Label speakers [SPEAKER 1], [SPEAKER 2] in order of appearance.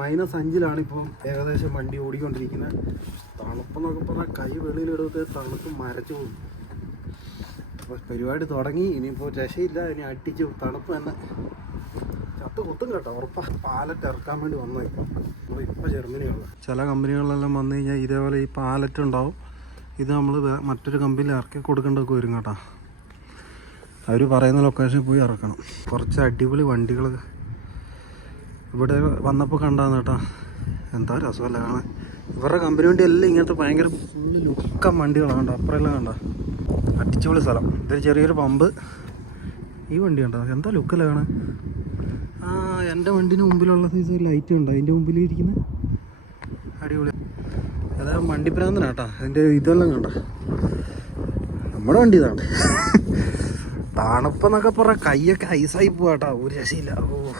[SPEAKER 1] Minus അഞ്ചിലാണ് ഇപ്പം ഏകദേശം വണ്ടി ഓടിക്കൊണ്ടിരിക്കുന്നത്. തണുപ്പെന്നൊക്കെ പറഞ്ഞാൽ കൈ വെളിയിലെടുത്ത് തണുപ്പ് മരച്ചു പോകും അപ്പോൾ പരിപാടി തുടങ്ങി. ഇനിയിപ്പോൾ രക്ഷയില്ല. ഇനി അടിച്ച് തണുപ്പ് തന്നെ. ചത്ത് കുത്തും കേട്ടോ. ഉറപ്പാ. പാലറ്റ് ഇറക്കാൻ വേണ്ടി വന്നു ഇപ്പം. നമ്മൾ ഇപ്പം ജർമ്മനിയുള്ള ചില കമ്പനികളിലെല്ലാം വന്നു കഴിഞ്ഞാൽ ഇതേപോലെ ഈ പാലറ്റ് ഉണ്ടാവും. ഇത് നമ്മൾ മറ്റൊരു കമ്പനിയിൽ ഇറക്കി കൊടുക്കേണ്ടതൊക്കെ വരും കേട്ടോ. അവർ പറയുന്ന ലൊക്കേഷനിൽ പോയി ഇറക്കണം. കുറച്ച് അടിപൊളി വണ്ടികൾ ഇവിടെ വന്നപ്പോൾ കണ്ടാന്ന് കേട്ടോ. എന്താ രസമല്ല കാണാൻ. ഇവരുടെ കമ്പനി വണ്ടി എല്ലാം ഇങ്ങനത്തെ ഭയങ്കര ഫുള്ള് ലുക്കം വണ്ടികളാണ് കണ്ടോ. അപ്പുറമെല്ലാം കണ്ട. അടിച്ചുപൊളി സ്ഥലം. ഇതൊരു ചെറിയൊരു പമ്പ്. ഈ വണ്ടി കണ്ടോ. എന്താ ലുക്കല്ല കാണാൻ? ആ എന്റെ വണ്ടിന് മുമ്പിലുള്ള സൈസ് ലൈറ്റ് ഉണ്ടോ? അതിന്റെ മുമ്പിൽ ഇരിക്കുന്ന? അടിപൊളി. അതാ വണ്ടി കേട്ടോ. അതിന്റെ ഇതെല്ലാം കണ്ട. നമ്മുടെ വണ്ടി ഇതാണ്. തണുപ്പെന്നൊക്കെ പറ കൈയൊക്കെ ഐസായി പോവാട്ടാ ഒരു രക്ഷയില്ല. ഓ.